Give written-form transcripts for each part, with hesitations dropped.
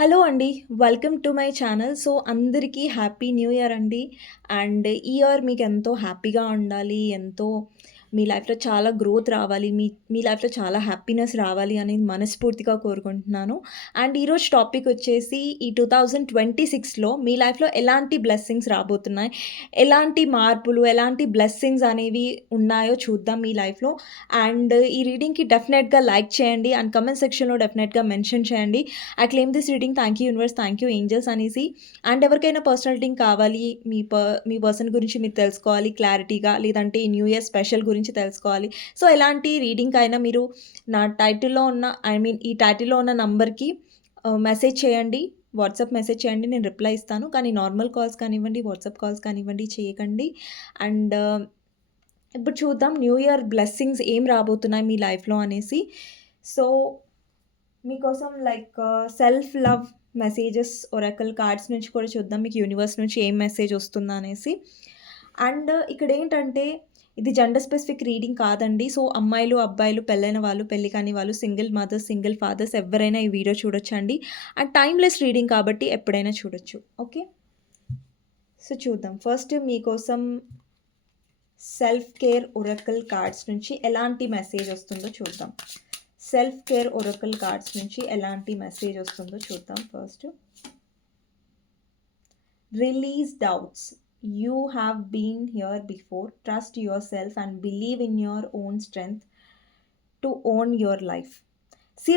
Hello అండి. Welcome to my channel. So, అందరికీ happy new year అండి. అండ్ ఈ ఇయర్ మీకెంతో హ్యాపీగా ఉండాలి. ఎంతో మీ లైఫ్‌లో చాలా గ్రోత్ రావాలి. మీ మీ లైఫ్‌లో చాలా హ్యాపీనెస్ రావాలి అని మనస్ఫూర్తిగా కోరుకుంటున్నాను. అండ్ ఈరోజు టాపిక్ వచ్చేసి ఈ 2026లో మీ లైఫ్‌లో ఎలాంటి బ్లెస్సింగ్స్ రాబోతున్నాయి? ఎలాంటి మార్పులు, ఎలాంటి బ్లెస్సింగ్స్ అనేవి ఉన్నాయో చూద్దాం మీ లైఫ్‌లో. అండ్ ఈ రీడింగ్‌కి డెఫినెట్‌గా లైక్ చేయండి. అండ్ కామెంట్ సెక్షన్‌లో డెఫినెట్‌గా మెన్షన్ చేయండి. I claim this reading. Thank you universe, thank you angels అనేసి. అండ్ ఎవరికైనా పర్సనల్ రీడింగ్ కావాలి, మీ పర్సన్ గురించి మీరు తెలుసుకోవాలి క్లారిటీగా, లేదంటే ఈ న్యూ ఇయర్ స్పెషల్ గురించి తెలుసుకోవాలి. సో, ఎలాంటి రీడింగ్‌కైనా మీరు నా టైటిల్‌లో ఉన్న ఈ టైటిల్‌లో ఉన్న నంబర్‌కి మెసేజ్ చేయండి. వాట్సాప్ మెసేజ్ చేయండి. నేను రిప్లై ఇస్తాను. కానీ నార్మల్ కాల్స్ కానివ్వండి, వాట్సాప్ కాల్స్ కానివ్వండి చేయకండి. అండ్ ఇప్పుడు చూద్దాం న్యూ ఇయర్ బ్లెస్సింగ్స్ ఏం రాబోతున్నాయి మీ లైఫ్‌లో అనేసి. సో మీకోసం self love messages Oracle cards నుంచి కూడా చూద్దాం. మీకు యూనివర్స్ నుంచి ఏం మెసేజ్ వస్తుందా అనేసి. అండ్ ఇక్కడేంటంటే ఇది జెండర్ స్పెసిఫిక్ రీడింగ్ కాదండి. సో, అమ్మాయిలు, అబ్బాయిలు, పెళ్ళైన వాళ్ళు, పెళ్లి కాని వాళ్ళు, సింగిల్ మదర్స్, సింగిల్ ఫాదర్స్ ఎవ్వరైనా ఈ వీడియో చూడొచ్చండి. అండ్ టైమ్‌లెస్ రీడింగ్ కాబట్టి ఎప్పుడైనా చూడొచ్చు. ఓకే. సో, చూద్దాం. ఫస్ట్ మీకోసం సెల్ఫ్ కేర్ ఒరాకిల్ కార్డ్స్ నుంచి ఎలాంటి మెసేజ్ వస్తుందో చూద్దాం. సెల్ఫ్ కేర్ ఒరాకిల్ కార్డ్స్ నుంచి ఎలాంటి మెసేజ్ వస్తుందో చూద్దాం first. Release doubts. You have been here before. Trust yourself and believe in your own strength to own your life.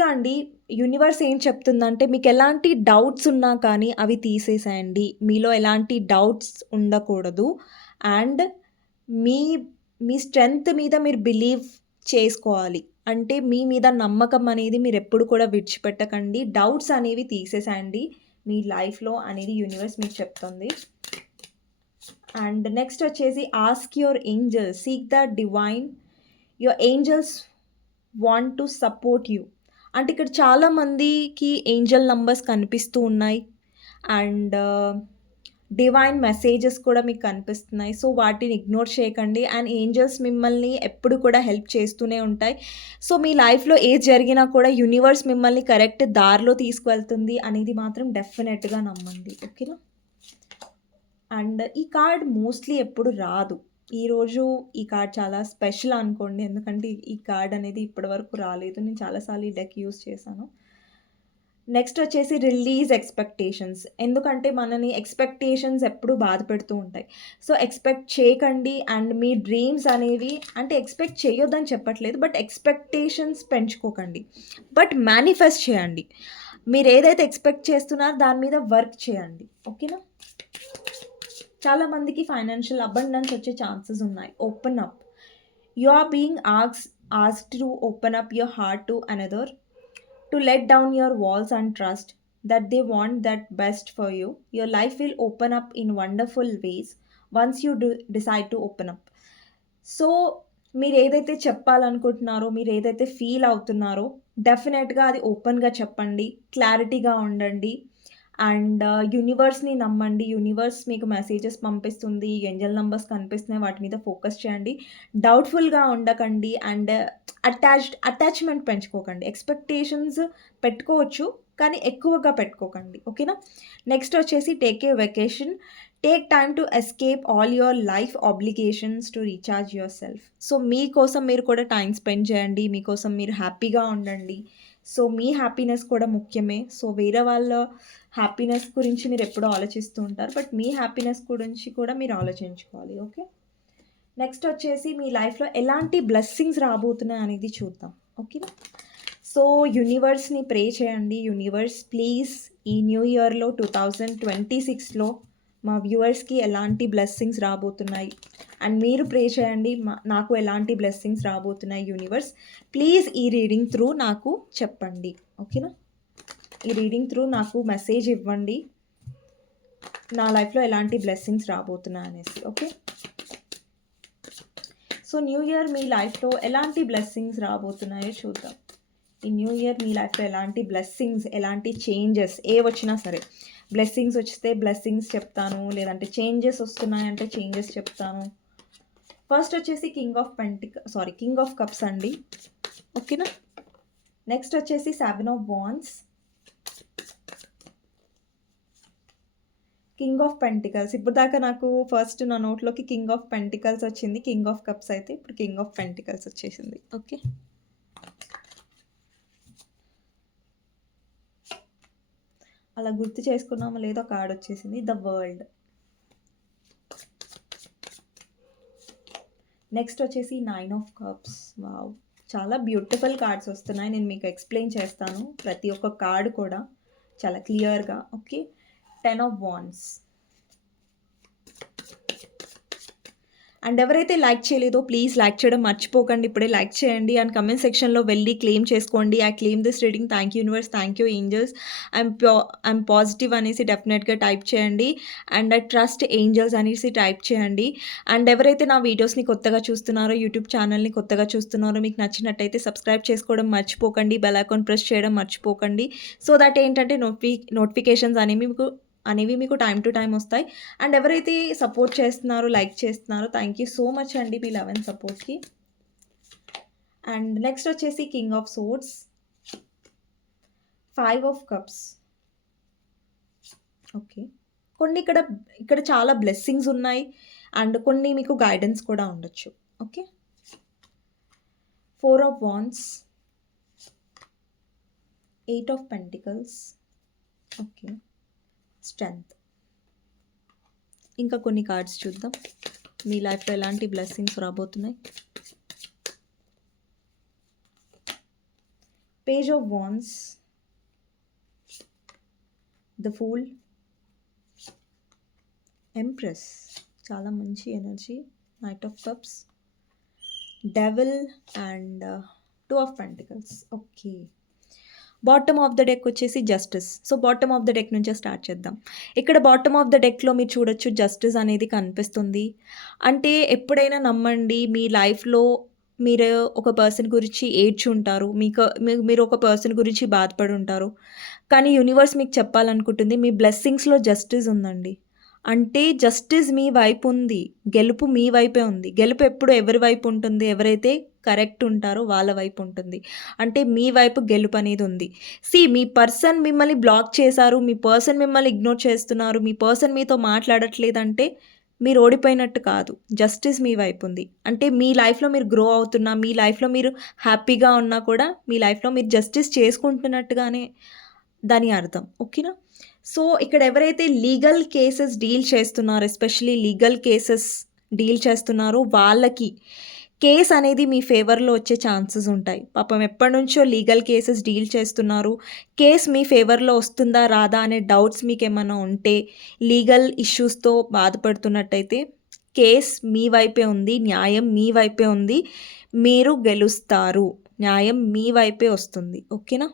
అండి, universe ఏం చెప్తుందంటే మీకు ఎలాంటి డౌట్స్ ఉన్నా కానీ అవి తీసేసేయండి. మీలో ఎలాంటి డౌట్స్ ఉండకూడదు. అండ్ మీ మీ స్ట్రెంగ్త్ మీద మీరు బిలీవ్ చేసుకోవాలి. అంటే మీ మీద నమ్మకం అనేది మీరు ఎప్పుడు కూడా విడిచిపెట్టకండి. డౌట్స్ అనేవి తీసేసేయండి మీ లైఫ్‌లో అనేది యూనివర్స్ మీకు చెప్తుంది. అండ్ నెక్స్ట్ వచ్చేసి ask your angels, seek the divine. Your angels want to support you. అంటే ఇక్కడ చాలామందికి ఏంజెల్ నంబర్స్ కనిపిస్తూ ఉన్నాయి. అండ్ డివైన్ మెసేజెస్ కూడా మీకు కనిపిస్తున్నాయి. సో, వాటిని ఇగ్నోర్ చేయకండి. అండ్ ఏంజెల్స్ మిమ్మల్ని ఎప్పుడు కూడా హెల్ప్ చేస్తూనే ఉంటాయి. సో, మీ లైఫ్‌లో ఏది జరిగినా కూడా యూనివర్స్ మిమ్మల్ని కరెక్ట్ దారిలో తీసుకువెళ్తుంది అనేది మాత్రం డెఫినెట్‌గా నమ్మండి. ఓకేనా? అండ్ ఈ కార్డ్ మోస్ట్‌లీ ఎప్పుడు రాదు. ఈరోజు ఈ కార్డ్ చాలా స్పెషల్ అనుకోండి. ఎందుకంటే ఈ కార్డ్ అనేది ఇప్పటివరకు రాలేదు. నేను చాలా సార్లు ఈ డెక్ యూజ్ చేశాను. నెక్స్ట్ వచ్చేసి రిలీజ్ ఎక్స్‌పెక్టేషన్స్. ఎందుకంటే మనని ఎక్స్‌పెక్టేషన్స్ ఎప్పుడూ బాధపెడుతూ ఉంటాయి. సో, ఎక్స్‌పెక్ట్ చేయకండి. అండ్ మీ డ్రీమ్స్ అనేవి అంటే ఎక్స్‌పెక్ట్ చేయొద్దని చెప్పట్లేదు. బట్ ఎక్స్‌పెక్టేషన్స్ పెంచుకోకండి. బట్ మేనిఫెస్ట్ చేయండి. మీరేదైతే ఎక్స్‌పెక్ట్ చేస్తున్నారో దాని మీద వర్క్ చేయండి. ఓకేనా? చాలామందికి ఫైనాన్షియల్ అబండెన్స్ వచ్చే ఛాన్సెస్ ఉన్నాయి. Open up. You are being asked to open up your heart to another, to let down your walls and trust that they want that best for you. Your life will open up in wonderful ways once you decide to open up. So, మీరేదైతే చెప్పాలనుకుంటున్నారో, మీరేదైతే feel అవుతున్నారో డెఫినెట్‌గా అది ఓపెన్‌గా చెప్పండి. క్లారిటీగా ఉండండి. అండ్ యూనివర్స్‌ని నమ్మండి. యూనివర్స్ మీకు మెసేజెస్ పంపిస్తుంది. ఏంజెల్ నంబర్స్ కనిపిస్తున్నాయి. వాటి మీద ఫోకస్ చేయండి. డౌట్‌ఫుల్‌గా ఉండకండి. And attachment పెంచుకోకండి. ఎక్స్‌పెక్టేషన్స్ పెట్టుకోవచ్చు. కానీ ఎక్కువగా పెట్టుకోకండి. ఓకేనా? నెక్స్ట్ వచ్చేసి take a vacation. Take time to escape all your life obligations to recharge your self. So, మీకోసం మీరు కూడా టైం స్పెండ్ చేయండి. మీకోసం మీరు హ్యాపీగా ఉండండి. సో, మీ హ్యాపీనెస్ కూడా ముఖ్యమే. సో, వేరే వాళ్ళ హ్యాపీనెస్ గురించి మీరు ఎప్పుడూ ఆలోచిస్తూ ఉంటారు. బట్ మీ హ్యాపీనెస్ గురించి కూడా మీరు ఆలోచించుకోవాలి. ఓకే. నెక్స్ట్ వచ్చేసి మీ లైఫ్‌లో ఎలాంటి బ్లెస్సింగ్స్ రాబోతున్నాయి అనేది చూద్దాం. ఓకేనా? సో, యూనివర్స్‌ని ప్రే చేయండి. యూనివర్స్ ప్లీజ్ ఈ న్యూ ఇయర్‌లో 2026లో మా వ్యూవర్స్‌కి ఎలాంటి బ్లెస్సింగ్స్ రాబోతున్నాయి అండ్ మీరు ప్రే చేయండి. నాకు ఎలాంటి బ్లెస్సింగ్స్ రాబోతున్నాయి యూనివర్స్ ప్లీజ్ ఈ రీడింగ్ త్రూ నాకు చెప్పండి. ఓకేనా? ఈ రీడింగ్ త్రూ నాకు మెసేజ్ ఇవ్వండి. నా లైఫ్‌లో ఎలాంటి బ్లెస్సింగ్స్ రాబోతున్నాయి అనేసి. ఓకే. సో, న్యూ ఇయర్ మీ లైఫ్‌లో ఎలాంటి బ్లెస్సింగ్స్ రాబోతున్నాయో చూద్దాం. ఈ న్యూ ఇయర్ మీ లైఫ్‌లో ఎలాంటి బ్లెస్సింగ్స్, ఎలాంటి చేంజెస్ ఏవొచ్చినా సరే. బ్లెస్సింగ్స్ వస్తే బ్లెస్సింగ్స్ చెప్తాను. లేదంటే చేంజెస్ వస్తున్నాయంటే చేంజెస్ చెప్తాను. ఫస్ట్ వచ్చేసి కింగ్ ఆఫ్ కప్స్ అండి. ఓకేనా? నెక్స్ట్ వచ్చేసి 7 of wands. King of pentacles. ఇప్పటిదాకా నాకు ఫస్ట్ నా నోట్లోకి కింగ్ ఆఫ్ పెంటికల్స్ వచ్చింది. కింగ్ ఆఫ్ కప్స్ అయితే ఇప్పుడు కింగ్ ఆఫ్ పెంటికల్స్ వచ్చేసింది. ఓకే. అలా గుర్తు చేసుకున్నామో లేదో కార్డ్ వచ్చేసింది. The world. నెక్స్ట్ వచ్చేసి 9 ఆఫ్ కప్స్. వావ్! చాలా బ్యూటిఫుల్ కార్డ్స్ వస్తున్నాయి. నేను మీకు ఎక్స్‌ప్లెయిన్ చేస్తాను. ప్రతి ఒక్క కార్డ్ కూడా చాలా క్లియర్‌గా. ఓకే. 10 of wands. అండ్ ఎవరైతే లైక్ చేయలేదో ప్లీజ్ లైక్ చేయడం మర్చిపోకండి. ఇప్పుడే లైక్ చేయండి అండ్ కమెంట్ సెక్షన్‌లో వెళ్ళి క్లెయిమ్ చేసుకోండి. I claim this reading. Thank you universe, thank you angels. I'm positive అనేసి డెఫినెట్‌గా టైప్ చేయండి. అండ్ ఐ ట్రస్ట్ ఏంజెల్స్ అనేసి టైప్ చేయండి. అండ్ ఎవరైతే నా వీడియోస్‌ని కొత్తగా చూస్తున్నారో, యూట్యూబ్ ఛానల్‌ని కొత్తగా చూస్తున్నారో, మీకు నచ్చినట్టయితే సబ్స్క్రైబ్ చేసుకోవడం మర్చిపోకండి. బెల్ ఐకాన్ ప్రెస్ చేయడం మర్చిపోకండి. సో దట్ ఏంటంటే నోటిఫికేషన్స్ అనేవి మీకు టైమ్ టు టైమ్ వస్తాయి. అండ్ ఎవరైతే సపోర్ట్ చేస్తున్నారో, లైక్ చేస్తున్నారో, థ్యాంక్ యూ సో మచ్ అండి మీ లవ్ అండ్ సపోర్ట్‌కి. అండ్ నెక్స్ట్ వచ్చేసి king of swords, 5 of cups. Okay. కొన్ని ఇక్కడ చాలా బ్లెస్సింగ్స్ ఉన్నాయి. అండ్ కొన్ని మీకు గైడెన్స్ కూడా ఉండొచ్చు. Okay. 4 of wands, 8 of pentacles. Okay. Strength. ఇంకా కొన్ని కార్డ్స్ చూద్దాం. మీ లైఫ్‌లో ఎలాంటి బ్లెస్సింగ్స్ రాబోతున్నాయి. Page of wands, the fool, empress. చాలా మంచి energy. Knight of cups, devil and 2 of pentacles. Okay. Bottom of the deck వచ్చేసి justice. So bottom of the deck నుంచే స్టార్ట్ చేద్దాం. ఇక్కడ బాటమ్ ఆఫ్ ద డెక్‌లో మీరు చూడొచ్చు జస్టిస్ అనేది కనిపిస్తుంది. అంటే ఎప్పుడైనా నమ్మండి, మీ లైఫ్‌లో మీరు ఒక పర్సన్ గురించి ఏడ్చుంటారు. మీరు ఒక పర్సన్ గురించి బాధపడి ఉంటారు. కానీ యూనివర్స్ మీకు చెప్పాలనుకుంటుంది మీ బ్లెస్సింగ్స్‌లో జస్టిస్ ఉందండి. అంటే జస్టిస్ మీ వైపు ఉంది. గెలుపు మీ వైపే ఉంది. గెలుపు ఎప్పుడు ఎవరి వైపు ఉంటుంది? ఎవరైతే కరెక్ట్ ఉంటారో వాళ్ళ వైపు ఉంటుంది. అంటే మీ వైపు గెలుపు అనేది ఉంది. మీ పర్సన్ మిమ్మల్ని బ్లాక్ చేశారు. మీ పర్సన్ మిమ్మల్ని ఇగ్నోర్ చేస్తున్నారు. మీ పర్సన్ మీతో మాట్లాడట్లేదంటే మీరు ఓడిపోయినట్టు కాదు. జస్టిస్ మీ వైపు ఉంది. అంటే మీ లైఫ్‌లో మీరు గ్రో అవుతున్నా, మీ లైఫ్‌లో మీరు హ్యాపీగా ఉన్నా కూడా మీ లైఫ్‌లో మీరు జస్టిస్ చేసుకుంటున్నట్టుగానే దాని అర్థం. ఓకేనా? సో ఇక్కడ ఎవరైతే లీగల్ కేసెస్ డీల్ చేస్తున్నారో, ఎస్పెషల్లీ లీగల్ కేసెస్ డీల్ చేస్తున్నారో వాళ్ళకి కేస్ అనేది మీ ఫేవర్‌లో వచ్చే ఛాన్సెస్ ఉంటాయి. పాపం ఎప్పటినుంచో లీగల్ కేసెస్ డీల్ చేస్తున్నారు. కేస్ మీ ఫేవర్‌లో వస్తుందా? రాదా? అనే డౌట్స్ మీకేమన్నా ఉంటే, లీగల్ ఇష్యూస్‌తో బాధపడుతున్నట్టయితే కేస్ మీ వైపే ఉంది. న్యాయం మీ వైపే ఉంది. మీరు గెలుస్తారు. న్యాయం మీ వైపే వస్తుంది. ఓకేనా?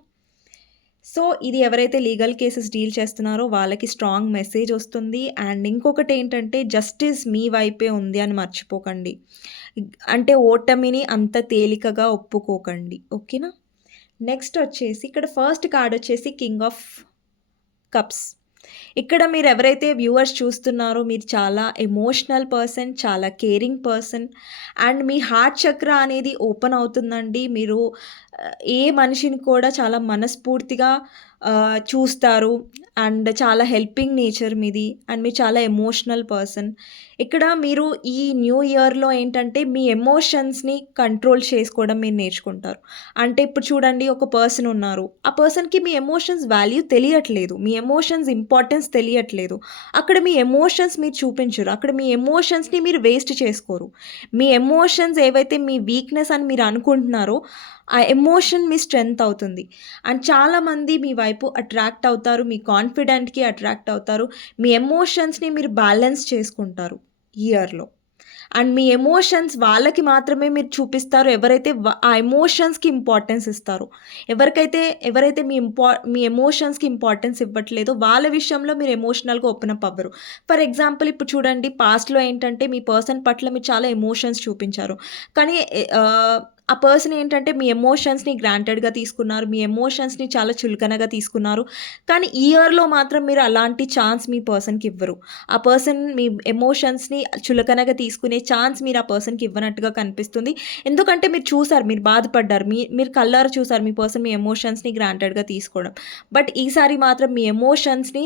సో ఇది ఎవరైతే లీగల్ కేసెస్ డీల్ చేస్తున్నారో వాళ్ళకి స్ట్రాంగ్ మెసేజ్ వస్తుంది. అండ్ ఇంకొకటి ఏంటంటే జస్టిస్ మీ వైపే ఉంది అని మర్చిపోకండి. అంటే ఓటమిని అంత తేలికగా ఒప్పుకోకండి. ఓకేనా? నెక్స్ట్ వచ్చేసి ఇక్కడ ఫస్ట్ కార్డ్ వచ్చేసి కింగ్ ఆఫ్ కప్స్. ఇక్కడ మీరు ఎవరైతే వ్యూవర్స్ చూస్తున్నారో మీరు చాలా ఎమోషనల్ పర్సన్, చాలా caring person and me heart చక్ర అనేది ఓపెన్ అవుతుందండి. మీరు ఏ మనిషిని కూడా చాలా మనస్ఫూర్తిగా చూస్తారు. అండ్ చాలా హెల్పింగ్ నేచర్ మీది. అండ్ మీరు చాలా ఎమోషనల్ పర్సన్. ఇక్కడ మీరు ఈ న్యూ ఇయర్‌లో ఏంటంటే మీ ఎమోషన్స్‌ని కంట్రోల్ చేసుకోవడం మీరు నేర్చుకుంటారు. అంటే ఇప్పుడు చూడండి, ఒక పర్సన్ ఉన్నారు. ఆ పర్సన్‌కి మీ ఎమోషన్స్ వాల్యూ తెలియట్లేదు. మీ ఎమోషన్స్ ఇంపార్టెన్స్ తెలియట్లేదు. అక్కడ మీ ఎమోషన్స్ మీరు చూపించరు. అక్కడ మీ ఎమోషన్స్‌ని మీరు వేస్ట్ చేసుకోరు. మీ ఎమోషన్స్ ఏవైతే మీ వీక్‌నెస్ అని మీరు అనుకుంటున్నారో ఆ ఎమోషన్ మీ స్ట్రెంగ్త్ అవుతుంది. అండ్ చాలామంది మీ వైపు అట్రాక్ట్ అవుతారు. మీ కాన్ఫిడెంట్‌కి అట్రాక్ట్ అవుతారు. మీ ఎమోషన్స్‌ని మీరు బ్యాలెన్స్ చేసుకుంటారు ఇయర్‌లో. అండ్ మీ ఎమోషన్స్ వాళ్ళకి మాత్రమే మీరు చూపిస్తారు. ఎవరైతే ఆ ఎమోషన్స్‌కి ఇంపార్టెన్స్ ఇస్తారో. ఎవరైతే మీ ఎమోషన్స్‌కి ఇంపార్టెన్స్ ఇవ్వట్లేదో వాళ్ళ విషయంలో మీరు ఎమోషనల్‌గా ఓపెన్ అప్ అవ్వరు. ఫర్ ఎగ్జాంపుల్ ఇప్పుడు చూడండి, పాస్ట్‌లో ఏంటంటే మీ పర్సన్ పట్ల మీరు చాలా ఎమోషన్స్ చూపించారు. కానీ ఆ పర్సన్ ఏంటంటే మీ ఎమోషన్స్‌ని గ్రాంటెడ్‌గా తీసుకున్నారు. మీ ఎమోషన్స్‌ని చాలా చులకనగా తీసుకున్నారు. కానీ ఈ ఇయర్‌లో మాత్రం మీరు అలాంటి ఛాన్స్ మీ పర్సన్‌కి ఇవ్వరు. ఆ పర్సన్ మీ ఎమోషన్స్‌ని చులకనగా తీసుకునే ఛాన్స్ మీరు ఆ పర్సన్‌కి ఇవ్వనట్టుగా కనిపిస్తుంది. ఎందుకంటే మీరు చూసారు, మీరు బాధపడ్డారు. మీరు కళ్ళారా చూసారు మీ పర్సన్ మీ ఎమోషన్స్‌ని గ్రాంటెడ్‌గా తీసుకోవడం. బట్ ఈసారి మాత్రం మీ ఎమోషన్స్‌ని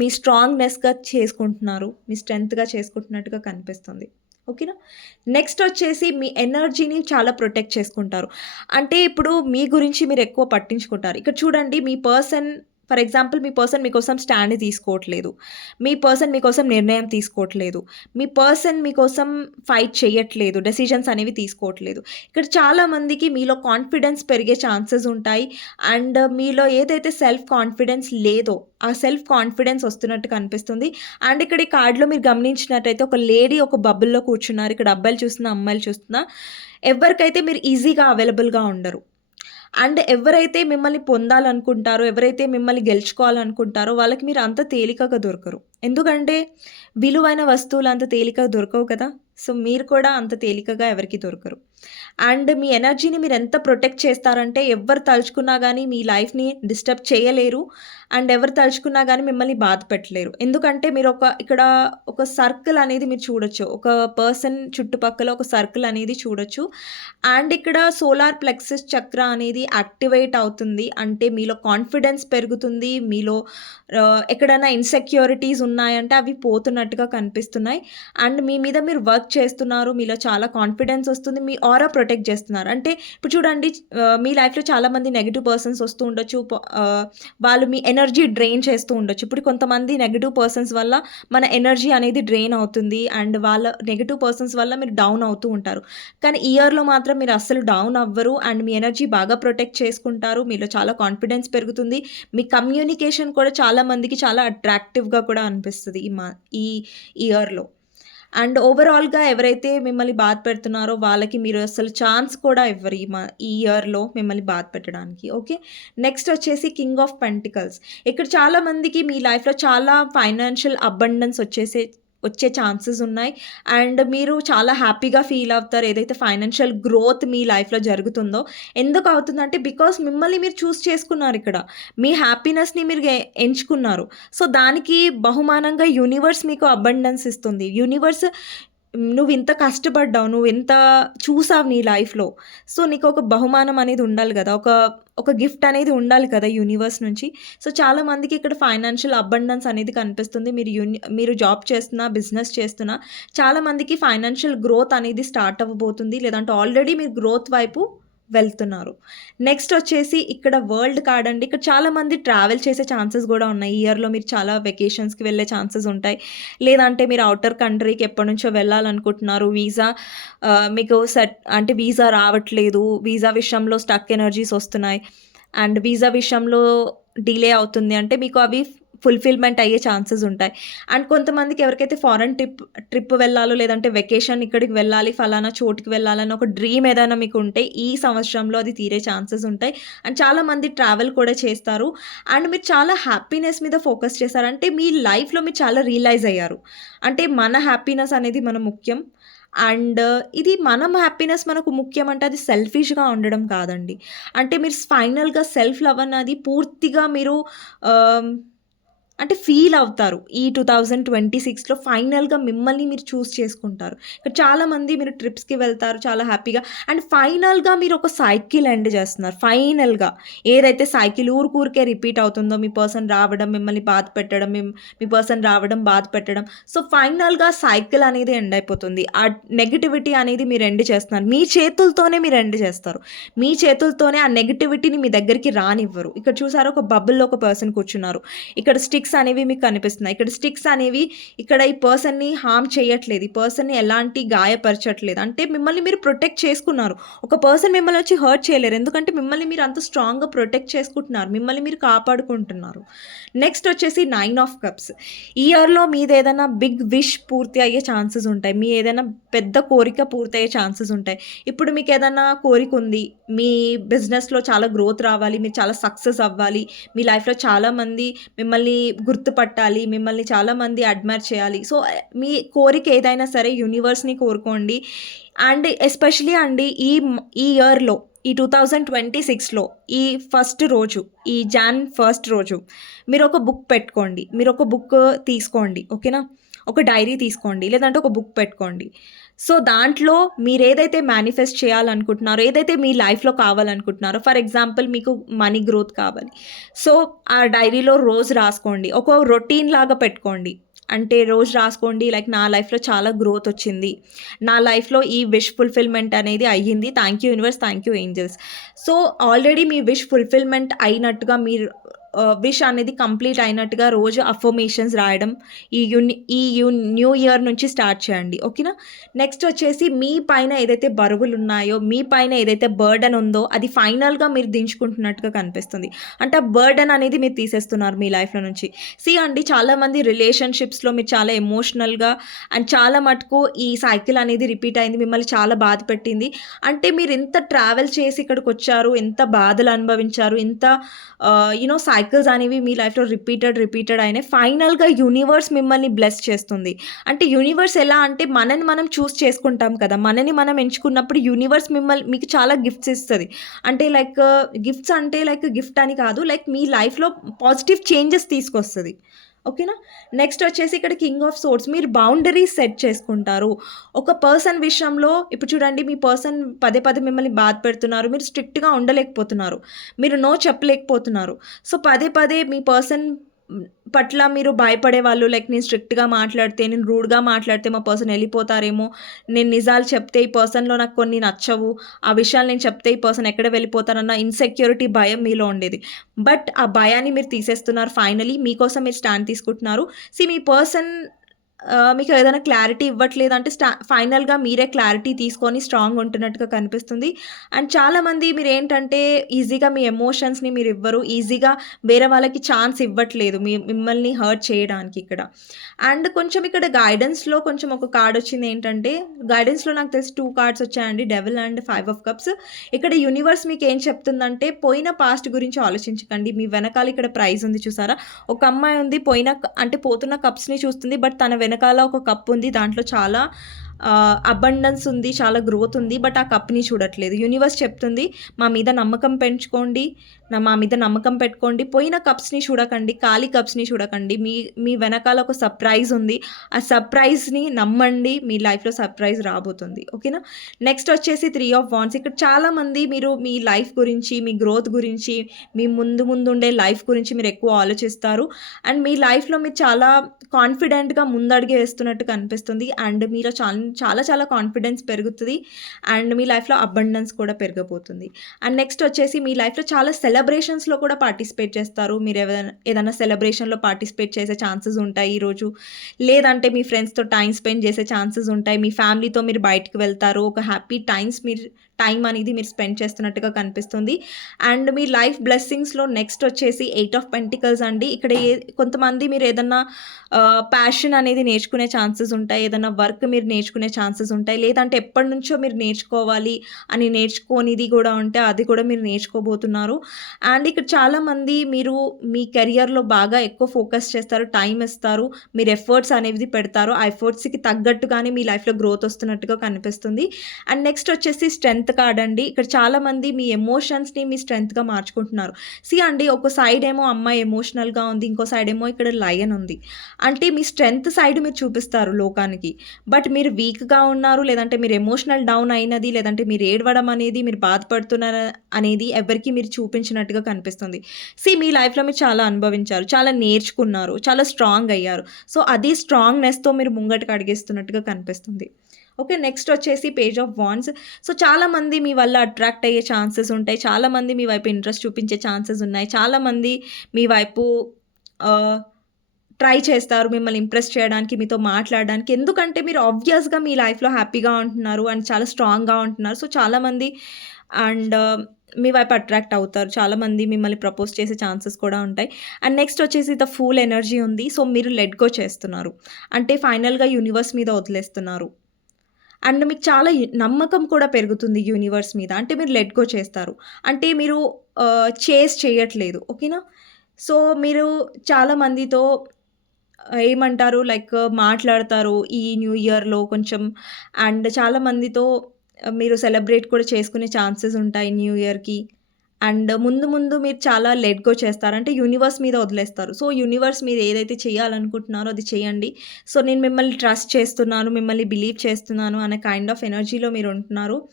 మీ స్ట్రాంగ్‌నెస్‌గా చేసుకుంటున్నారు. మీ స్ట్రెంగ్త్‌గా చేసుకుంటున్నట్టుగా కనిపిస్తుంది. ఓకేనా? నెక్స్ట్ వచ్చేసి మీ ఎనర్జీని చాలా ప్రొటెక్ట్ చేసుకుంటారు. అంటే ఇప్పుడు మీ గురించి మీరు ఎక్కువ పట్టించుకుంటారు. ఇక్కడ చూడండి, మీ పర్సన్ ఫర్ ఎగ్జాంపుల్ మీ పర్సన్ మీకోసం స్టాండ్ తీసుకోవట్లేదు. మీ పర్సన్ మీకోసం నిర్ణయం తీసుకోవట్లేదు. మీ పర్సన్ మీకోసం ఫైట్ చేయట్లేదు. డెసిషన్స్ అనేవి తీసుకోవట్లేదు. ఇక్కడ చాలామందికి మీలో కాన్ఫిడెన్స్ పెరిగే ఛాన్సెస్ ఉంటాయి. అండ్ మీలో ఏదైతే సెల్ఫ్ కాన్ఫిడెన్స్ లేదో, ఆ సెల్ఫ్ కాన్ఫిడెన్స్ వస్తున్నట్టు కనిపిస్తుంది. అండ్ ఇక్కడ ఈ కార్డ్‌లో మీరు గమనించినట్టయితే ఒక లేడీ ఒక బబుల్‌లో కూర్చున్నారు. ఇక్కడ అబ్బాయిలు చూస్తున్నా, అమ్మాయిలు చూస్తున్నా. ఎవరికైతే మీరు ఈజీగా అవైలబుల్‌గా ఉండరు. అండ్ ఎవరైతే మిమ్మల్ని పొందాలనుకుంటారో, ఎవరైతే మిమ్మల్ని గెలుచుకోవాలనుకుంటారో వాళ్ళకి మీరు అంత తేలికగా దొరకరు. ఎందుకంటే విలువైన వస్తువులు అంత తేలికగా దొరకవు కదా! సో, మీరు కూడా అంత తేలికగా ఎవరికీ దొరకరు. అండ్ మీ ఎనర్జీని మీరెంత ప్రొటెక్ట్ చేస్తారంటే ఎవ్వరు తలుచుకున్నా గానీ మీ లైఫ్‌ని డిస్టర్బ్ చేయలేరు. అండ్ ఎవరు తలుచుకున్నా గానీ మిమ్మల్ని బాధ పెట్టలేరు. ఎందుకంటే ఇక్కడ ఒక సర్కిల్ అనేది మీరు చూడొచ్చు. ఒక పర్సన్ చుట్టుపక్కల ఒక సర్కిల్ అనేది చూడొచ్చు. అండ్ ఇక్కడ సోలార్ ప్లెక్సస్ చక్ర అనేది యాక్టివేట్ అవుతుంది. అంటే మీలో కాన్ఫిడెన్స్ పెరుగుతుంది. మీలో ఎక్కడైనా ఇన్‌సెక్యూరిటీస్ ఉన్నాయంటే అవి పోతున్నట్టుగా కనిపిస్తున్నాయి. అండ్ మీ మీద మీరు వర్క్ చేస్తున్నారు. మీలో చాలా కాన్ఫిడెన్స్ వస్తుంది. మీ ఆరా ప్రొటెక్ట్ చేస్తున్నారు. అంటే ఇప్పుడు చూడండి, మీ లైఫ్‌లో చాలామంది నెగెటివ్ పర్సన్స్ వస్తూ ఉండొచ్చు. వాళ్ళు మీ ఎనర్జీ డ్రైన్ చేస్తూ ఉండొచ్చు. ఇప్పుడు కొంతమంది నెగెటివ్ పర్సన్స్ వల్ల మన ఎనర్జీ అనేది డ్రైన్ అవుతుంది. అండ్ వాళ్ళ నెగెటివ్ పర్సన్స్ వల్ల మీరు డౌన్ అవుతూ ఉంటారు. కానీ ఈ ఇయర్‌లో మాత్రం మీరు అస్సలు డౌన్ అవ్వరు. అండ్ మీ ఎనర్జీ బాగా ప్రొటెక్ట్ చేసుకుంటారు. మీలో చాలా కాన్ఫిడెన్స్ పెరుగుతుంది. మీ కమ్యూనికేషన్ కూడా చాలా మందికి చాలా అట్రాక్టివ్‌గా కూడా అనిపిస్తది ఈ ఇయర్‌లో. అండ్ ఓవరాల్‌గా ఎవరైతే మిమ్మల్ని బాధ పెడుతున్నారో వాళ్ళకి మీరు అసలు ఛాన్స్ కూడా ఇవ్వరు ఈ ఇయర్‌లో మిమ్మల్ని బాధ పెట్టడానికి. ఓకే. నెక్స్ట్ వచ్చేసి కింగ్ ఆఫ్ పెంటికల్స్. ఇక్కడ చాలా మందికి మీ లైఫ్‌లో చాలా ఫైనాన్షియల్ అబండెన్స్ వచ్చే ఛాన్సెస్ ఉన్నాయి. అండ్ మీరు చాలా హ్యాపీగా ఫీల్ అవుతారు. ఏదైతే ఫైనాన్షియల్ గ్రోత్ మీ లైఫ్‌లో జరుగుతుందో. ఎందుకు అవుతుందంటే బికాస్ మిమ్మల్ని మీరు చేసుకున్నారిక్కడ. మీ హ్యాపీనెస్‌ని మీరు ఎంచుకున్నారు. సో, దానికి బహుమానంగా యూనివర్స్ మీకు అబండెన్స్ ఇస్తుంది. యూనివర్స్ నువ్వింత కష్టపడ్డావు, నువ్వింత చూసావు నీ లైఫ్‌లో. సో, నీకొక బహుమానం అనేది ఉండాలి గదా! ఒక గిఫ్ట్ అనేది ఉండాలి కదా యూనివర్స్ నుంచి. సో, చాలా మందికి ఇక్కడ ఫైనాన్షియల్ అబండెన్స్ అనేది కనిపిస్తుంది. మీరు జాబ్ చేస్తున్నా, బిజినెస్ చేస్తున్నా చాలా మందికి ఫైనాన్షియల్ గ్రోత్ అనేది స్టార్ట్ అవ్వబోతుంది. లేదంటే ఆల్రెడీ మీరు గ్రోత్ వైపు వెళ్తున్నారు. నెక్స్ట్ వచ్చేసి ఇక్కడ వరల్డ్ కార్డ్ అండి. ఇక్కడ చాలామంది ట్రావెల్ చేసే ఛాన్సెస్ గూడా ఉన్నాయి. ఈ ఇయర్‌లో మీరు చాలా వెకేషన్స్‌కి వెళ్ళే ఛాన్సెస్ ఉంటాయి. లేదంటే మీరు ఔటర్ కంట్రీకి ఎప్పటినుంచో వెళ్ళాలనుకుంటున్నారు. మీకు అంటే వీసా రావట్లేదు. వీసా విషయంలో స్టక్ ఎనర్జీస్ వస్తున్నాయి. అండ్ వీసా విషయంలో డిలే అవుతుంది అంటే మీకు అవి ఫుల్‌ఫిల్‌మెంట్ అయ్యే ఛాన్సెస్ ఉంటాయి. అండ్ కొంతమందికి ఎవరికైతే ఫారెన్ ట్రిప్ వెళ్ళాలో, లేదంటే వెకేషన్ ఇక్కడికి వెళ్ళాలి, ఫలానా చోటుకి వెళ్ళాలని ఒక డ్రీమ్ ఏదైనా మీకు ఉంటే ఈ సంవత్సరంలో అది తీరే ఛాన్సెస్ ఉంటాయి. అండ్ చాలామంది ట్రావెల్ కూడా చేస్తారు. అండ్ మీరు చాలా హ్యాపీనెస్ మీద ఫోకస్ చేశారు. అంటే మీ లైఫ్‌లో మీరు చాలా రియలైజ్ అయ్యారు. అంటే మన హ్యాపీనెస్ అనేది మన ముఖ్యం. అండ్ ఇది మనం హ్యాపీనెస్ మనకు ముఖ్యం అంటే అది సెల్ఫిష్‌గా ఉండడం కాదండి. అంటే మీరు ఫైనల్‌గా సెల్ఫ్ లవ్ అన్నది పూర్తిగా మీరు ఆహ్ అంటే ఫీల్ అవుతారు. ఈ 2026లో ఫైనల్‌గా మిమ్మల్ని మీరు చేసుకుంటారు. ఇక్కడ చాలామంది మీరు ట్రిప్స్‌కి వెళ్తారు చాలా హ్యాపీగా. అండ్ ఫైనల్‌గా మీరు ఒక సైకిల్ ఎండ్ చేస్తున్నారు. ఫైనల్‌గా ఏదైతే సైకిల్ ఊరికే రిపీట్ అవుతుందో, మీ పర్సన్ రావడం, మిమ్మల్ని బాధ పెట్టడం, మీ పర్సన్ రావడం, బాధ పెట్టడం. సో, ఫైనల్‌గా సైకిల్ అనేది ఎండ్ అయిపోతుంది. ఆ నెగటివిటీ అనేది మీరు ఎండ్ చేస్తున్నారు. మీ చేతులతోనే మీరు ఎండ్ చేస్తారు. మీ చేతులతోనే ఆ నెగటివిటీని మీ దగ్గరికి రానివ్వరు. ఇక్కడ చూసారా, ఒక బబుల్‌లో ఒక పర్సన్ కూర్చున్నారు. ఇక్కడ స్టిక్స్ అనేవి మీకు కనిపిస్తున్నాయి. ఇక్కడ స్టిక్స్ అనేవి ఇక్కడ ఈ పర్సన్‌ని హార్మ్ చేయట్లేదు. ఈ పర్సన్‌ని ఎలాంటి గాయపరచట్లేదు. అంటే మిమ్మల్ని మీరు ప్రొటెక్ట్ చేసుకున్నారు. ఒక పర్సన్ మిమ్మల్ని వచ్చి హర్ట్ చేయలేరు. ఎందుకంటే మిమ్మల్ని మీరు అంత స్ట్రాంగ్‌గా ప్రొటెక్ట్ చేసుకుంటున్నారు. మిమ్మల్ని మీరు కాపాడుకుంటున్నారు. నెక్స్ట్ వచ్చేసి 9 ఆఫ్ కప్స్. ఈ ఇయర్‌లో మీదేదైనా బిగ్ విష్ పూర్తి అయ్యే ఛాన్సెస్ ఉంటాయి. మీ ఏదైనా పెద్ద కోరిక పూర్తయ్యే ఛాన్సెస్ ఉంటాయి. ఇప్పుడు మీకేదన్నా కోరికుంది. మీ బిజినెస్‌లో చాలా గ్రోత్ రావాలి. మీరు చాలా సక్సెస్ అవ్వాలి. మీ లైఫ్‌లో చాలామంది మిమ్మల్ని గుర్తుపట్టాలి, మిమ్మల్ని చాలామంది అడ్మైర్ చేయాలి. సో, మీ కోరిక ఏదైనా సరే యూనివర్స్‌ని కోరుకోండి. అండ్ ఎస్పెషల్లీ అండి ఈ ఇయర్‌లో ఈ 2026లో ఈ ఫస్ట్ రోజు, ఈ జాన్ ఫస్ట్ రోజు మీరొక బుక్ పెట్టుకోండి. మీరొక బుక్ తీసుకోండి. ఓకేనా? ఒక డైరీ తీసుకోండి. లేదంటే ఒక బుక్ పెట్టుకోండి. సో, దాంట్లో మీరేదైతే మేనిఫెస్ట్ చేయాలనుకుంటున్నారో, ఏదైతే మీ లైఫ్‌లో కావాలనుకుంటున్నారో, ఫర్ ఎగ్జాంపుల్ మీకు మనీ గ్రోత్ కావాలి. సో, ఆ డైరీలో రోజు రాసుకోండి. ఒక రొటీన్ లాగా పెట్టుకోండి. అంటే రోజు రాసుకోండి లైక్ నా లైఫ్‌లో చాలా గ్రోత్ వచ్చింది. నా లైఫ్‌లో ఈ విష్ ఫుల్‌ఫిల్‌మెంట్ అనేది అయ్యింది. Thank you universe, thank you angels. So, already మీ విష్ ఫుల్‌ఫిల్‌మెంట్ అయినట్టుగా మీరు విష్ అనేది కంప్లీట్ అయినట్టుగా రోజు అఫర్మేషన్స్ రాయడం ఈ న్యూ ఇయర్ నుంచి స్టార్ట్ చేయండి. ఓకేనా? నెక్స్ట్ వచ్చేసి మీ పైన ఏదైతే బరువులున్నాయో, మీ పైన ఏదైతే బర్డెన్ ఉందో అది ఫైనల్‌గా మీరు దించుకుంటున్నట్టుగా కనిపిస్తుంది. అంటే ఆ బర్డెన్ అనేది మీరు తీసేస్తున్నారు మీ లైఫ్‌లో నుంచి. అండి చాలామంది రిలేషన్‌షిప్స్‌లో మీరు చాలా ఎమోషనల్‌గా అండ్ చాలా మటుకు ఈ సైకిల్ అనేది రిపీట్ అయింది. మిమ్మల్ని చాలా బాధ పెట్టింది. అంటే మీరు ఇంత ట్రావెల్ చేసి ఇక్కడికొచ్చారు, ఎంత బాధలు అనుభవించారు, ఇంత సైకిల్స్ అనేవి మీ లైఫ్‌లో రిపీటెడ్ అయినాయి. ఫైనల్‌గా యూనివర్స్ మిమ్మల్ని బ్లెస్ చేస్తుంది. అంటే యూనివర్స్ ఎలా అంటే మనని మనం చూజ్ చేసుకుంటాం కదా! మనని మనం ఎంచుకున్నప్పుడు యూనివర్స్ మీకు చాలా గిఫ్ట్స్ ఇస్తది. అంటే లైక్ గిఫ్ట్స్ అంటే లైక్ గిఫ్ట్ అని కాదు. లైక్ మీ లైఫ్‌లో పాజిటివ్ చేంజెస్ తీసుకొస్తది. ఓకేనా? నెక్స్ట్ వచ్చేసి ఇక్కడ కింగ్ ఆఫ్ సోర్డ్స్ మీరు బౌండరీస్ సెట్ చేసుకుంటారు. ఒక పర్సన్ విషయంలో ఇప్పుడు చూడండి మీ పర్సన్ పదే పదే మిమ్మల్ని బాధ పెడుతున్నారు. మీరు స్ట్రిక్ట్‌గా ఉండలేకపోతున్నారు. మీరు నో చెప్పలేకపోతున్నారు. సో, పదే పదే మీ పర్సన్ పట్ల మీరు భయపడేవాళ్ళు లైక్ నేను స్ట్రిక్ట్‌గా మాట్లాడితే, నేను రూడ్‌గా మాట్లాడితే మా పర్సన్ ఎళ్ళిపోతారేమో, నేను నిజాలు చెప్తే ఈ పర్సన్‌లో నాకు కొన్ని నచ్చవు. ఆ విషయాలు నేను చెప్తే ఈ పర్సన్ ఎక్కడ వెళ్ళిపోతారన్న ఇన్‌సెక్యూరిటీ భయం మీలో ఉండేది. బట్ ఆ భయాన్ని మీరు తీసేస్తున్నారు ఫైనల్లీ. మీకోసం మీరు స్టాండ్ తీసుకుంటున్నారు. మీ పర్సన్ మీకు ఏదైనా క్లారిటీ ఇవ్వట్లేదంటే ఫైనల్‌గా మీరే క్లారిటీ తీసుకొని స్ట్రాంగ్ ఉంటున్నట్టుగా కనిపిస్తుంది. అండ్ చాలామంది మీరేంటంటే ఈజీగా మీ ఎమోషన్స్‌ని మీరివ్వరు. ఈజీగా వేరే వాళ్ళకి ఛాన్స్ ఇవ్వట్లేదు. మిమ్మల్ని హర్ట్ చేయడానికి ఇక్కడ. అండ్ కొంచెం ఇక్కడ గైడెన్స్‌లో కొంచెం ఒక కార్డ్ వచ్చిందేంటంటే, గైడెన్స్‌లో నాకు తెలిసి 2 కార్డ్స్ వచ్చాయండి. Devil and 5 of cups. ఇక్కడ యూనివర్స్ మీకేం చెప్తుందంటే, పోయిన పాస్ట్ గురించి ఆలోచించకండి. మీ వెనకాల ఇక్కడ ప్రైజ్ ఉంది చూసారా? ఒక అమ్మాయి ఉంది అంటే పోతున్న కప్స్‌ని చూస్తుంది. బట్ తన వెనకాల ఒక కప్ ఉంది. దాంట్లో చాలా అబండెన్స్ ఉంది. చాలా గ్రోత్ ఉంది. బట్ ఆ కప్‌ని చూడట్లేదు. యూనివర్స్ చెప్తుంది, మా మీద నమ్మకం పెంచుకోండి. మా మీద నమ్మకం పెట్టుకోండి. పోయిన కప్స్‌ని చూడకండి. ఖాళీ కప్స్‌ని చూడకండి. మీ వెనకాల ఒక సర్ప్రైజ్ ఉంది. ఆ సర్ప్రైజ్‌ని నమ్మండి. మీ లైఫ్‌లో సర్ప్రైజ్ రాబోతుంది. ఓకేనా? నెక్స్ట్ వచ్చేసి 3 ఆఫ్ వాండ్స్. ఇక్కడ చాలామంది మీరు మీ లైఫ్ గురించి, మీ గ్రోత్ గురించి, మీ ముందుండే లైఫ్ గురించి మీరు ఎక్కువ ఆలోచిస్తారు. అండ్ మీ లైఫ్‌లో మీరు చాలా కాన్ఫిడెంట్‌గా ముందడుగే వేస్తున్నట్టు కనిపిస్తుంది. అండ్ మీలో చాలా చాలా కాన్ఫిడెన్స్ పెరుగుతది. అండ్ మీ లైఫ్‌లో అబండెన్స్ కూడా పెరగబోతుంది. అండ్ నెక్స్ట్ వచ్చేసి మీ లైఫ్‌లో చాలా సెలబ్రేషన్స్‌లో కూడా పార్టిసిపేట్ చేస్తారు. మీరు ఏదైనా సెలబ్రేషన్‌లో పార్టిసిపేట్ చేసే ఛాన్సెస్ ఉంటాయి ఈరోజు. లేదంటే మీ ఫ్రెండ్స్‌తో టైమ్ స్పెండ్ చేసే ఛాన్సెస్ ఉంటాయి. మీ ఫ్యామిలీతో మీరు బయటికి వెళ్తారు. ఒక హ్యాపీ టైమ్ అనేది మీరు స్పెండ్ చేస్తున్నట్టుగా కనిపిస్తుంది. అండ్ మీ లైఫ్ బ్లెస్సింగ్స్‌లో నెక్స్ట్ వచ్చేసి 8 ఆఫ్ పెంటికల్స్ అండి. ఇక్కడ కొంతమంది మీరు ఏదన్నా ప్యాషన్ అనేది నేర్చుకునే ఛాన్సెస్ ఉంటాయి. ఏదన్నా వర్క్ మీరు నేర్చుకునే ఛాన్సెస్ ఉంటాయి. లేదంటే ఎప్పటినుంచో మీరు నేర్చుకోవాలి అని నేర్చుకోనిది కూడా ఉంటే అది కూడా మీరు నేర్చుకోబోతున్నారు. అండ్ ఇక్కడ చాలామంది మీరు మీ కెరియర్‌లో బాగా ఎక్కువ ఫోకస్ చేస్తారు. టైమ్ ఇస్తారు. మీరు ఎఫర్ట్స్ అనేవి పెడతారు. ఆ ఎఫర్ట్స్‌కి తగ్గట్టుగానే మీ లైఫ్‌లో గ్రోత్ వస్తున్నట్టుగా కనిపిస్తుంది. అండ్ నెక్స్ట్ వచ్చేసి స్ట్రెంగ్త్ కార్డ్ అండి. ఇక్కడ చాలామంది మీ ఎమోషన్స్‌ని మీ స్ట్రెంగ్త్‌గా మార్చుకుంటున్నారు. అండి ఒక సైడ్ ఏమో అమ్మాయి ఎమోషనల్‌గా ఉంది. ఇంకో సైడ్ ఏమో ఇక్కడ లయన్ ఉంది. అంటే మీ స్ట్రెంగ్త్ సైడ్ మీరు చూపిస్తారు లోకానికి. బట్ మీరు వీక్‌గా ఉన్నారు, లేదంటే మీరు ఎమోషనల్ డౌన్ అయినది, లేదంటే మీరు ఏడవడం అనేది, మీరు బాధపడుతున్నారు అనేది ఎవరికీ మీరు చూపించినట్టుగా కనిపిస్తుంది. మీ లైఫ్‌లో మీరు చాలా అనుభవించారు. చాలా నేర్చుకున్నారు. చాలా స్ట్రాంగ్ అయ్యారు. అదే స్ట్రాంగ్‌నెస్‌తో మీరు ముంగటికి అడుగేస్తున్నట్టుగా కనిపిస్తుంది. ఓకే. నెక్స్ట్ వచ్చేసి పేజ్ ఆఫ్ వాండ్స్. చాలామంది మీ వల్ల అట్రాక్ట్ అయ్యే ఛాన్సెస్ ఉంటాయి. చాలామంది మీ వైపు ఇంట్రెస్ట్ చూపించే ఛాన్సెస్ ఉన్నాయి. చాలామంది మీ వైపు ఆహ్, ట్రై చేస్తారు మిమ్మల్ని ఇంప్రెస్ చేయడానికి, మీతో మాట్లాడడానికి. ఎందుకంటే మీరు ఆబ్వియస్‌గా మీ లైఫ్‌లో హ్యాపీగా ఉంటున్నారు అండ్ చాలా స్ట్రాంగ్‌గా ఉంటున్నారు. చాలామంది అండ్ మీ వైపు అట్రాక్ట్ అవుతారు. చాలామంది మిమ్మల్ని ప్రపోజ్ చేసే ఛాన్సెస్ కూడా ఉంటాయి. అండ్ నెక్స్ట్ వచ్చేసి ద ఫూల్ ఎనర్జీ ఉంది. మీరు లెట్ గో చేస్తున్నారు. అంటే ఫైనల్‌గా యూనివర్స్ మీద వదిలేస్తున్నారు. అండ్ మీకు చాలా నమ్మకం కూడా పెరుగుతుంది యూనివర్స్ మీద. అంటే మీరు లెట్ గో చేస్తారు. అంటే మీరు చేస్ చేయట్లేదు. ఓకేనా? సో, మీరు చాలా మందితో ఏమంటారు లైక్ మాట్లాడతారు ఈ న్యూ ఇయర్‌లో కొంచెం. అండ్ చాలా మందితో మీరు సెలబ్రేట్ కూడా చేసుకునే ఛాన్సెస్ ఉంటాయి న్యూ ఇయర్‌కి. అండ్ ముందు ముందు మీరు చాలా లెట్ గో చేస్తారు. అంటే యూనివర్స్ మీద వదిలేస్తారు. సో, యూనివర్స్ మీరు ఏదైతే చేయాలనుకుంటున్నారో అది చేయండి. సో, నేను మిమ్మల్ని ట్రస్ట్ చేస్తున్నాను, మిమ్మల్ని బిలీవ్ చేస్తున్నాను అనే కైండ్ ఆఫ్ ఎనర్జీలో మీరుంటున్నారు.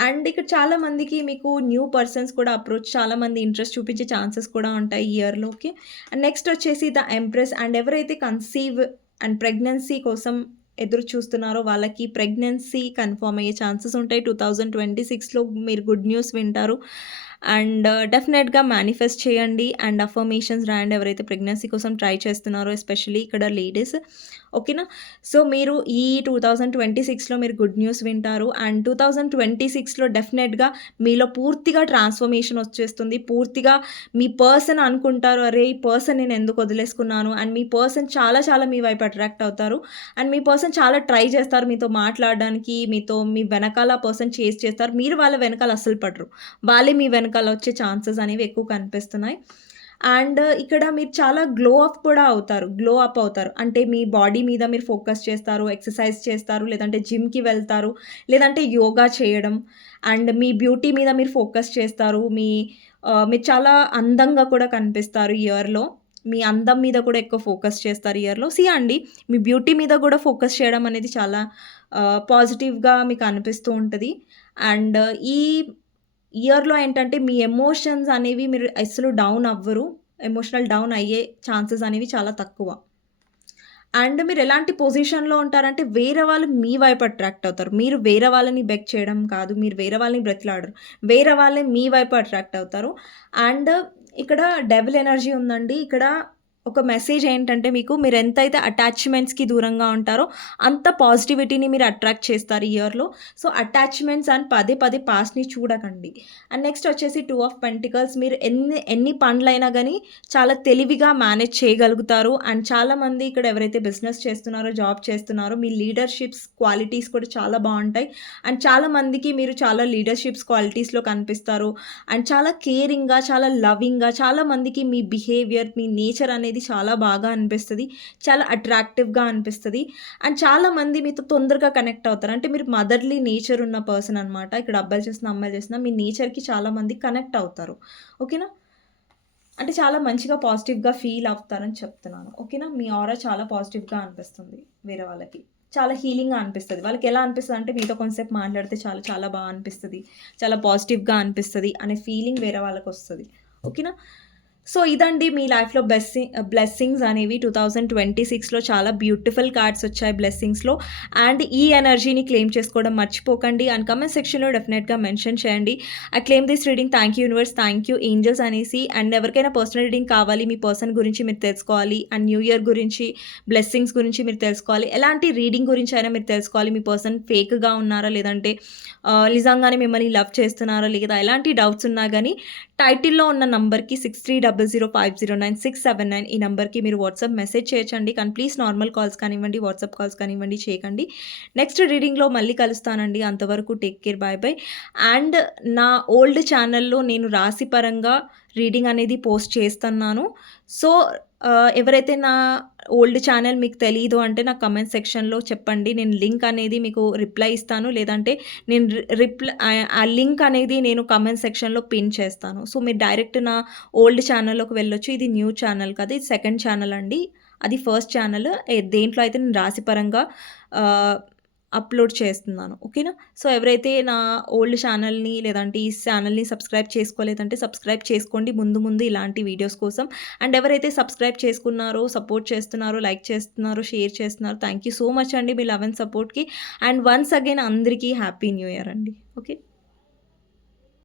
అండ్ ఇక్కడ చాలా మందికి మీకు న్యూ పర్సన్స్ కూడా అప్రోచ్ చాలామంది ఇంట్రెస్ట్ చూపించే ఛాన్సెస్ కూడా ఉంటాయి ఈ ఇయర్‌లో. ఓకే. అండ్ నెక్స్ట్ వచ్చేసి ద ఎంప్రెస్. అండ్ ఎవరైతే కన్సీవ్ అండ్ ప్రెగ్నెన్సీ కోసం ఎదురు చూస్తున్నారో వాళ్ళకి ప్రెగ్నెన్సీ కన్ఫర్మ్ అయ్యే ఛాన్సెస్ ఉంటాయి. 2026లో మీరు గుడ్ న్యూస్ వింటారు. అండ్ డెఫినెట్‌గా మేనిఫెస్ట్ చేయండి అండ్ అఫర్మేషన్స్ రాయండి ఎవరైతే ప్రెగ్నెన్సీ కోసం ట్రై చేస్తున్నారో ఎస్పెషల్లీ ఇక్కడ లేడీస్. ఓకేనా? సో, మీరు ఈ 2026లో మీరు గుడ్ న్యూస్ వింటారు. అండ్ 2026లో డెఫినెట్‌గా మీలో పూర్తిగా ట్రాన్స్‌ఫర్మేషన్ వచ్చేస్తుంది. పూర్తిగా మీ పర్సన్ అనుకుంటారు, అరే! ఈ పర్సన్ నేను ఎందుకు వదిలేసుకున్నాను. అండ్ మీ పర్సన్ చాలా చాలా మీ వైపు అట్రాక్ట్ అవుతారు. అండ్ మీ పర్సన్ చాలా ట్రై చేస్తారు మీతో మాట్లాడడానికి, మీతో మీ వెనకాల ఆ పర్సన్ చేజ్ చేస్తారు. మీరు వాళ్ళ వెనకాల అస్సలు పడరు. వాళ్ళే మీ వెనకాల వచ్చే ఛాన్సెస్ అనేవి ఎక్కువ కనిపిస్తున్నాయి. అండ్ ఇక్కడ మీరు చాలా గ్లో అప్ కూడా అవుతారు. గ్లో అప్ అవుతారు. అంటే మీ బాడీ మీద మీరు ఫోకస్ చేస్తారు, ఎక్సర్సైజ్ చేస్తారు, లేదంటే జిమ్‌కి వెళ్తారు, లేదంటే యోగా చేయడం. అండ్ మీ బ్యూటీ మీద మీరు ఫోకస్ చేస్తారు. మీరు చాలా అందంగా కూడా కనిపిస్తారు ఈ ఇయర్‌లో. మీ అందం మీద కూడా ఎక్కువ ఫోకస్ చేస్తారు ఈ ఇయర్‌లో. సీ అండి, మీ బ్యూటీ మీద కూడా ఫోకస్ చేయడం అనేది చాలా పాజిటివ్‌గా మీకు అనిపిస్తూ ఉంటది. అండ్ ఈ ఇయర్‌లో ఏంటంటే మీ ఎమోషన్స్ అనేవి మీరు అస్సలు డౌన్ అవ్వరు. ఎమోషనల్ డౌన్ అయ్యే ఛాన్సెస్ అనేవి చాలా తక్కువ. అండ్ మీరెలాంటి పొజిషన్‌లో ఉంటారంటే, వేరే వాళ్ళు మీ వైపు అట్రాక్ట్ అవుతారు. మీరు వేరే వాళ్ళని బెగ్ చేయడం కాదు. మీరు వేరే వాళ్ళని బ్రతిలాడరు. వేరే వాళ్ళే మీ వైపు అట్రాక్ట్ అవుతారు. అండ్ ఇక్కడ డెవిల్ ఎనర్జీ ఉందండి. ఇక్కడ ఒక మెసేజ్ ఏంటంటే మీకు మీరెంతైతే అటాచ్‌మెంట్స్‌కి దూరంగా ఉంటారో, అంత పాజిటివిటీని మీరు అట్రాక్ట్ చేస్తారు ఈ ఇయర్‌లో. సో, అటాచ్‌మెంట్స్ అని పదే పదే పాస్ట్‌ని చూడకండి. అండ్ నెక్స్ట్ వచ్చేసి 2 ఆఫ్ పెంటికల్స్. మీరు ఎన్ని పనులైనా గానీ చాలా తెలివిగా మేనేజ్ చేయగలుగుతారు. అండ్ చాలామంది ఇక్కడ ఎవరైతే బిజినెస్ చేస్తున్నారో, జాబ్ చేస్తున్నారో, మీ లీడర్‌షిప్స్ క్వాలిటీస్ కూడా చాలా బావుంటాయి. అండ్ చాలామందికి మీరు చాలా లీడర్‌షిప్స్ క్వాలిటీస్‌లో కనిపిస్తారు. అండ్ చాలా కేరింగ్‌గా, చాలా లవింగ్‌గా, చాలామందికి మీ బిహేవియర్, మీ నేచర్ అనేది చాలా బాగా అనిపిస్తది. చాలా అట్రాక్టివ్‌గా అనిపిస్తది. అండ్ చాలామంది మీతో తొందరగా కనెక్ట్ అవుతారు. అంటే మీరు మదర్‌లీ నేచర్ ఉన్న పర్సన్ అనమాట. ఇక్కడ అబ్బాయిలు చేసినా, అమ్మాయిలు చేసినా మీ నేచర్‌కి చాలామంది కనెక్ట్ అవుతారు. ఓకేనా? అంటే చాలా మంచిగా పాజిటివ్‌గా ఫీల్ అవుతారని చెప్తున్నాను. ఓకేనా? మీ ఆరా చాలా పాజిటివ్‌గా అనిపిస్తుంది వేరే వాళ్ళకి. చాలా హీలింగ్‌గా అనిపిస్తది. వాళ్ళకెలా అనిపిస్తదంటే మీతో కొంసేపు మాట్లాడితే చాలా చాలా బా అనిపిస్తది. చాలా పాజిటివ్‌గా అనిపిస్తది అనే ఫీలింగ్ వేరే వాళ్ళకొస్తది. ఓకేనా? సో, ఇదండి మీ లైఫ్‌లో బ్లెస్సింగ్స్ అనేవి 2026లో చాలా బ్యూటిఫుల్ కార్డ్స్ వచ్చాయి బ్లెస్సింగ్స్‌లో. అండ్ ఈ ఎనర్జీని క్లెయిమ్ చేసుకోవడం మర్చిపోకండి. అండ్ కామెంట్ సెక్షన్‌లో డెఫినెట్‌గా మెన్షన్ చేయండి. I claim this reading. Thank you universe, thank you angels అనేసి. అండ్ ఎవరికైనా పర్సనల్ రీడింగ్ కావాలి, మీ పర్సన్ గురించి మీరు తెలుసుకోవాలి, అండ్ న్యూ ఇయర్ గురించి, బ్లెస్సింగ్స్ గురించి మీరు తెలుసుకోవాలి. ఎలాంటి రీడింగ్ గురించి అయినా మీరు తెలుసుకోవాలి. మీ పర్సన్ ఫేక్‌గా ఉన్నారా? లేదంటే నిజంగానే మిమ్మల్ని లవ్ చేస్తున్నారా? లేదా ఎలాంటి డౌట్స్ ఉన్నా గానీ టైటిల్‌లో ఉన్న నంబర్‌కి 6300509679 ఈ నంబర్‌కి మీరు వాట్సాప్ మెసేజ్ చేయొచ్చండి. కానీ ప్లీజ్ నార్మల్ కాల్స్ కానివ్వండి, వాట్సాప్ కాల్స్ కానివ్వండి చేయకండి. నెక్స్ట్ రీడింగ్‌లో మళ్ళీ కలుస్తానండి. అంతవరకు take care. By by. And నా ఓల్డ్ ఛానల్‌లో నేను రాశి పరంగా రీడింగ్ అనేది పోస్ట్ చేస్తున్నాను. సో, ఎవరైతే నా ఓల్డ్ ఛానల్ మీకు తెలీదు అంటే నాకు కామెంట్ సెక్షన్‌లో చెప్పండి. నేను లింక్ అనేది మీకు రిప్లై ఇస్తాను. లేదంటే నేను ఆ లింక్ అనేది నేను కామెంట్ సెక్షన్‌లో పిన్ చేస్తాను. సో, మీరు డైరెక్ట్ నా ఓల్డ్ ఛానల్‌లోకి వెళ్ళొచ్చు. ఇది న్యూ ఛానల్ కాదు. ఇది సెకండ్ ఛానల్ అండి. అది ఫస్ట్ ఛానల్. దేంట్లో అయితే నేను రాశిపరంగా ఆహ్, అప్‌లోడ్ చేస్తున్నాను. ఓకేనా? సో, ఎవరైతే నా ఓల్డ్ ఛానల్‌ని లేదంటే ఈ ఛానల్‌ని సబ్స్క్రైబ్ చేసుకోలేదంటే సబ్స్క్రైబ్ చేసుకోండి ముందు ముందు ఇలాంటి వీడియోస్ కోసం. అండ్ ఎవరైతే సబ్స్క్రైబ్ చేసుకున్నారో, సపోర్ట్ చేస్తున్నారో, లైక్ చేస్తున్నారో, షేర్ చేస్తున్నారో థాంక్ యూ సో మచ్ అండి మీ లవ్ అండ్ సపోర్ట్‌కి. అండ్ వన్స్ అగైన్ అందరికీ హ్యాపీ న్యూ ఇయర్ అండి. ఓకే.